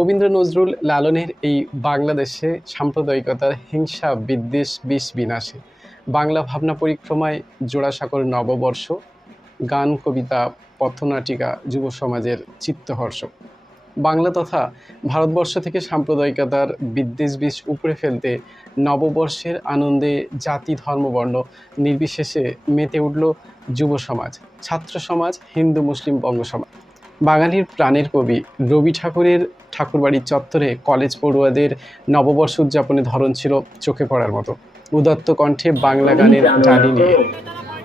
রবীন্দ্র নজরুল লালনের এই বাংলাদেশে সাম্প্রদায়িকতার হিংসা, বিদ্বেষ, বিষ বিনাশে বাংলা ভাবনা পরিক্রমায় জোড়াসাঁকোর নববর্ষ, গান, কবিতা, পথনাটিকা, যুব সমাজের চিত্তহর্ষ বাংলা তথা ভারতবর্ষ থেকে সাম্প্রদায়িকতার বিদ্বেষ, বিষ উপড়ে ফেলতে নববর্ষের আনন্দে জাতি ধর্ম বর্ণ নির্বিশেষে মেতে উঠল যুব সমাজ, ছাত্র সমাজ, হিন্দু, মুসলিম বঙ্গ সমাজ বাঙালির প্রাণের কবি রবি ঠাকুরের ঠাকুরবাড়ির চত্বরে কলেজ পড়ুয়াদের নববর্ষ উদযাপনের ধরন ছিল চোখে পড়ার মতো। উদত্ত কণ্ঠে বাংলা গানের টানি নিয়ে।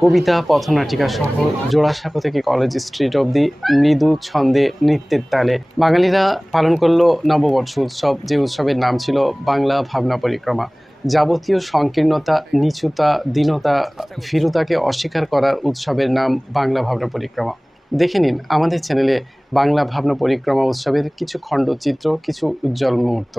কবিতা, পথনাটিকা সহ জোড়াসাঁকো থেকে কলেজ স্ট্রিট অবধি মৃদু ছন্দে নৃত্যের তালে বাঙালিরা পালন করল নববর্ষ উৎসব, যে উৎসবের নাম ছিল বাংলা ভাবনা পরিক্রমা। যাবতীয় সংকীর্ণতা, নিচুতা, দীনতা, ভীরুতাকে অস্বীকার করার উৎসবের নাম বাংলা ভাবনা পরিক্রমা। দেখে নিন আমাদের চ্যানেলে বাংলা ভাবনা পরিক্রমা উৎসবের কিছু খণ্ডচিত্র কিছু উজ্জ্বল মুহূর্ত।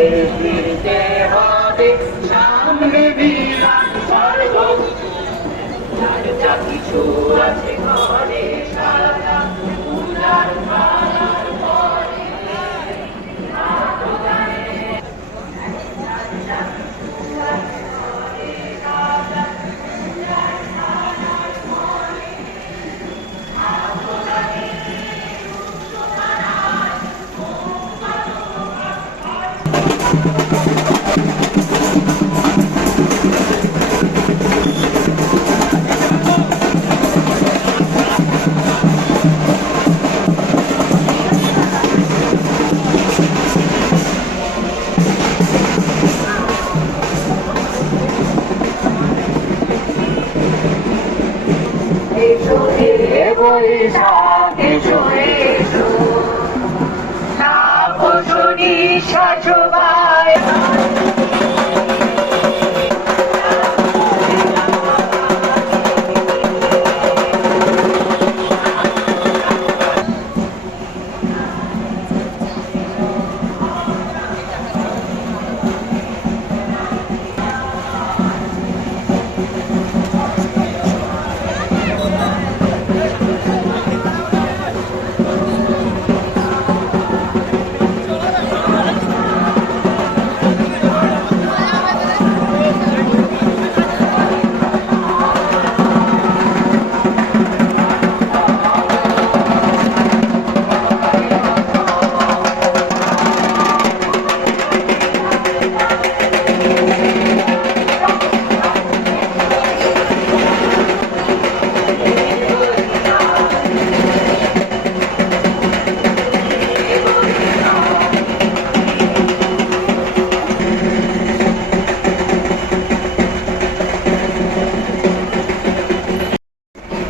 Every day, heartaches. 哭一场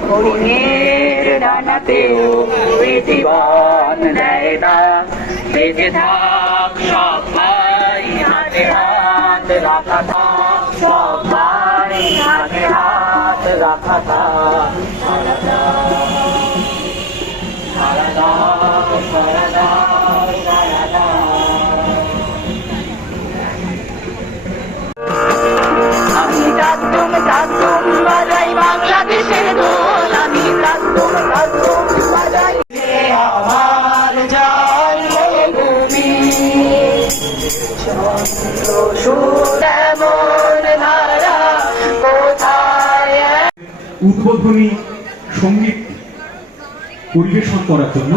হরিণের ডানাতেও জীবন দেয় না। বেঁচে থাক সবাই, হাতে হাত রাখা থাক সবাই আমি কাতুম কাতুম উদ্বোধনী সংগীত পরিবেশন করার জন্য